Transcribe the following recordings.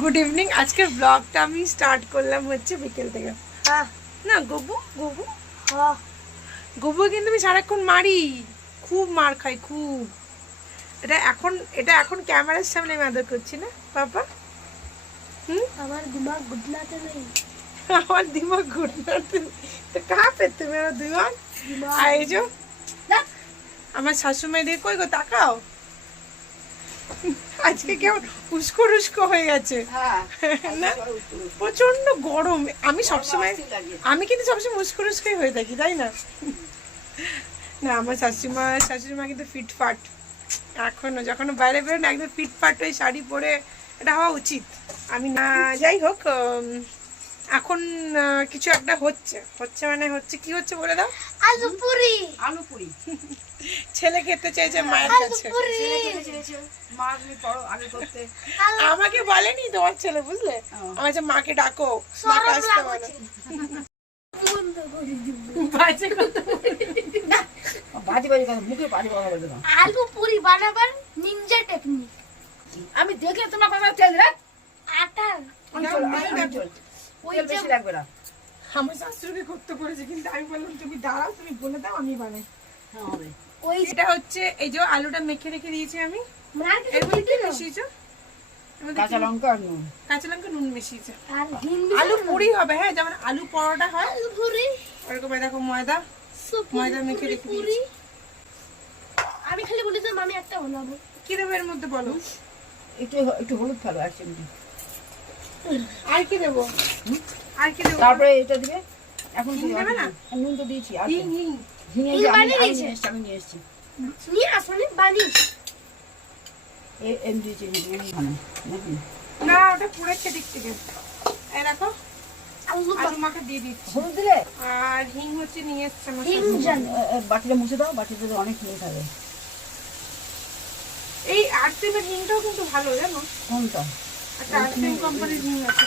Good evening আজকের ব্লগটা আমি স্টার্ট করলাম হচ্ছে বিকেল থেকে। হ্যাঁ না গবু গবু? হ্যাঁ। গবু কিন্তু আমি সারাক্ষণ মারি। খুব মার খাই খুব। এটা এখন এটা এখন ক্যামেরার সামনে আমি আদর করছি না পাপা? হুম? আমার দিমাগ গুডলাতে নেই। আমার দিমাগ ঘুরনা তো কাহা পে তুমি আমার দিমাগ? দিমাগ আর এই যে। আমার শাশুমাই দিয়ে কই গো? তাকাও। আজকে কেমন? উস্কো উস্কো হয়ে গেছে। না? প্রচণ্ড গরম। আমি সবসময় আমি কিন্তু সবসময় উস্কোই হয়ে থাকি তাই না? না আমার শাশুমা শাশুড়ি মা কিন্তু ফিটফাট। এখনও যখন বাইরে বেরোন একদম ফিটফাট ওই শাড়ি পরে এটা হওয়া উচিত। আমি না যাই হোক উম, এখন কিছু একটা হচ্ছে। হচ্ছে মানে হচ্ছে কি হচ্ছে বলে দাও? আলু পুরি আলু পুরি ছেলে খেতে চাইছে মায়ের কাছে। আমাকে বলেনি তোমার ছেলে বুঝলে? আমার যে মাকে ডাকো মাকে আসতে বলো। কথা কথা কথা আলু পুরি বানাবার নিনজা টেকনিক আমি দেখলে তোমার বাবা তেল রে আটার অঞ্চল অঞ্চল ওই যে লাগবে না। আমার শাশুড়িকে করতে করেছে কিন্তু আমি বললাম তুমি দাঁড়াও তুমি বলে দাও আমি বানাই। হ্যাঁ হবে। ওই এটা হচ্ছে এই যে আলুটা মেখে রেখে দিয়েছি আমি। এর মধ্যে কি মিশিয়েছো? কাঁচা লঙ্কা নুন। কাঁচা লঙ্কা নুন মিশিয়েছে। আলু পুরি হবে হ্যাঁ যেমন আলু পরোটা হয়। আলু পুরি? ওরকম দেখো ময়দা। ময়দা মেখে রেখে পুরি। আমি খালি বলি তো আমি একটা বানাবো। কি দেবো এর মধ্যে বলো? একটু একটু হলুদ ফেলো চিমটি আর কি দেবো? আর কি দেবো তারপরে এটা দিবে? এখন হিং দেবে না? নুন তো দিয়েছি আর হিং হিং হিং যে আমি নিয়ে এসছি আমি নিয়ে এসছি। নিয়ে আসনি বানিস এ- এম দিয়েছি না ওটা পুড়েছে দিক থেকে। এই দেখো আলু আলু দিয়ে দিচ্ছি। হলুদ দিলে? আর হিং হচ্ছে নিয়ে এসছে বাটিটা মুছে দাও বাটিতে অনেক হিং থাকে। এই আর্টিফের হিংটাও কিন্তু ভালো জানো? কোনটা? একটা আর্টিফিং কোম্পানির হিং আছে।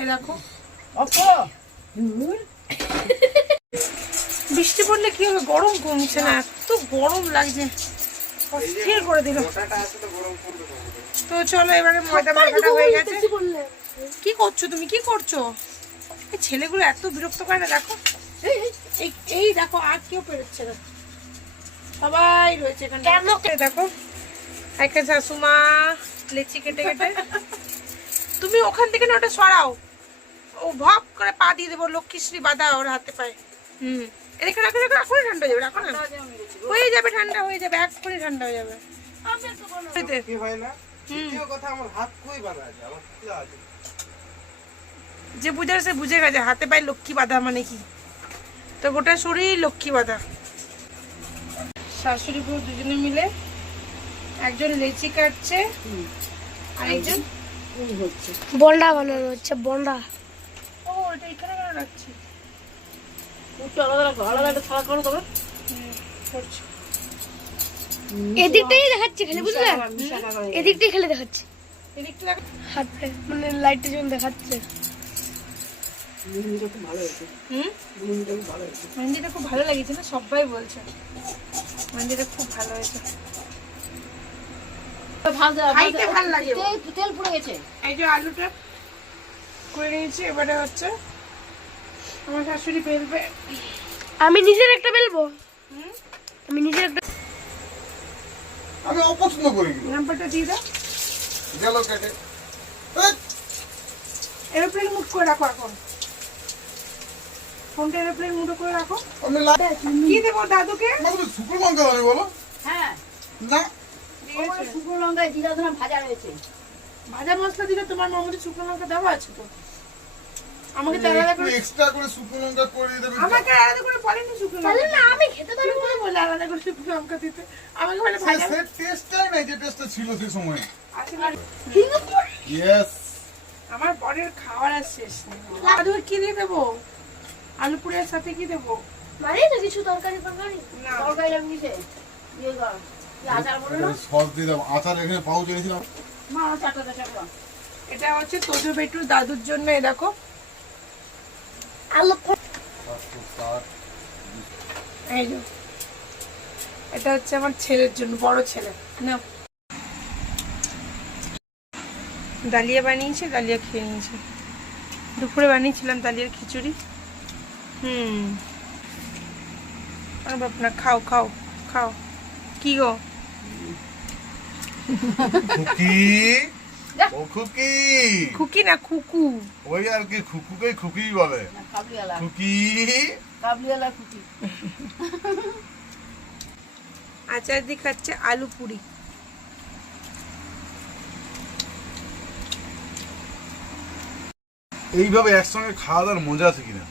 এ দেখো। বৃষ্টি পড়লে কি হবে? গরম কমছে না। এত গরম লাগছে। অস্থির করে দিল। তো চলো এবারে ময়দা মাখাটা হয়ে গেছে। কি করছ তুমি? কি করছ? এই ছেলেগুলো এত বিরক্ত করে না দেখো। এই, এই, এই এই দেখো আর কেউ পেরোচ্ছে না। সবাই রয়েছে এখানে। দেখো। একটা শাশুমা লেচি কেটে কেটে। তুমি ওখান থেকে না ওটা সরাও। ও ভপ করে পা দিয়ে দেবো লক্ষ্মীশ্রী বাধা ওর হাতে পায়। হুম। রেখে রাখো রেখো এখনই ঠান্ডা হয়ে যাবে রাখো না। হয়ে যাবে ঠান্ডা হয়ে যাবে এক্ষুনি ঠান্ডা হয়ে যাবে। আমি তো বলো হইতে। কি না? দ্বিতীয় কথা আমার হাত কই বাঁধা আছে আমার খোলা আছে। যে বুঝার সে বুঝে গেছে হাতে পায়ে লক্ষ্মী বাঁধা মানে কি? তো গোটা শরীর লক্ষ্মী বাঁধা। শাশুড়ি বউ দুজনে মিলে একজন লেচি কাটছে আর একজন হচ্ছে। বন্ডা বানানো হচ্ছে বন্ডা ও এটা এখানে কেন রাখছি একটু আলাদা রাখো আলাদা একটা থালা করো তবে। করছি এদিকটাই দেখাচ্ছে খালি বুঝলে? এদিকটাই খালি দেখাচ্ছে। হাতে মানে লাইটের জন্য দেখাচ্ছে। মিহিমিটা খুব ভালো হয়েছে। হুম? মিহিমিটা খুব ভালো হয়েছে। মেহেন্দিটা খুব ভালো লাগিয়েছে না? সবাই বলছে। মেহেন্দিটা খুব ভালো হয়েছে। ভাজা খাইতে ভালো লাগে ও। তেল তেল পুড়ে গেছে। এই যে আলুটা করে নিয়েছি এবারে হচ্ছে আমার শাশুড়ি বেলবে আমি নিজের একটা বেলবো আমি নিজের একটা আমি অপছন্দ করি। নাম্বারটা দিয়ে দাও। গেল কেটে। এরোপ্লেন মুড করে রাখো এখন। ফোনটা এরোপ্লেন মুড করে রাখো। আমি লা- কি দেবো দাদুকে? মা, তুমি শুকনো লঙ্কা দাও বলো। হ্যাঁ। না। শুকনো লঙ্কায় জিরা ধরে ভাজা রয়েছে ভাজা মশলা দিলে তোমার মামুনি শুকনো লঙ্কা দেওয়া আছে তো? আমাকে আলাদা করে এক্সট্রা করে শুকনো লঙ্কা করে দেবে। আমাকে আলাদা করে বলেনি শুকনো লঙ্কা না আমি খেতে পারব বলে আলাদা করে শুকনো লঙ্কা দিতে। আমাকে বলে ভাজা সে টেস্টটাই নাই যে টেস্টটা ছিল সেই সময়। ইয়েস আমার বরের খাওয়ার আর শেষ নেই। আলু কি দিয়ে দেবো? আলু পুরের সাথে কি দেবো? মানে তো কিছু তরকারি ফরকারি? না। তরকারি লাগবে কিসে? ইয়ে কর আচার বলো না। সস দিয়ে দাও। আচার এখানে পাউচ এনেছিলাম মা চারটা চারটা এটা হচ্ছে তোজো বেটুর দাদুর জন্য এ দেখো। আলু এই এটা হচ্ছে আমার ছেলের জন্য বড় ছেলে। না ডালিয়া বানিয়েছে ডালিয়া খেয়ে নিয়েছে। দুপুরে বানিয়েছিলাম ডালিয়ার খিচুড়ি। হুম। আর বাপ না খাও খাও খাও। কি গো? ও খুকি। খুকি না খুকু। ওই আর কি খুকুকেই খুকি বলে। খুকি। কাবলিওয়ালা দিয়ে খাচ্ছে আলু পুরি। এইভাবে একসঙ্গে খাওয়া দাওয়ার মজা আছে কিনা?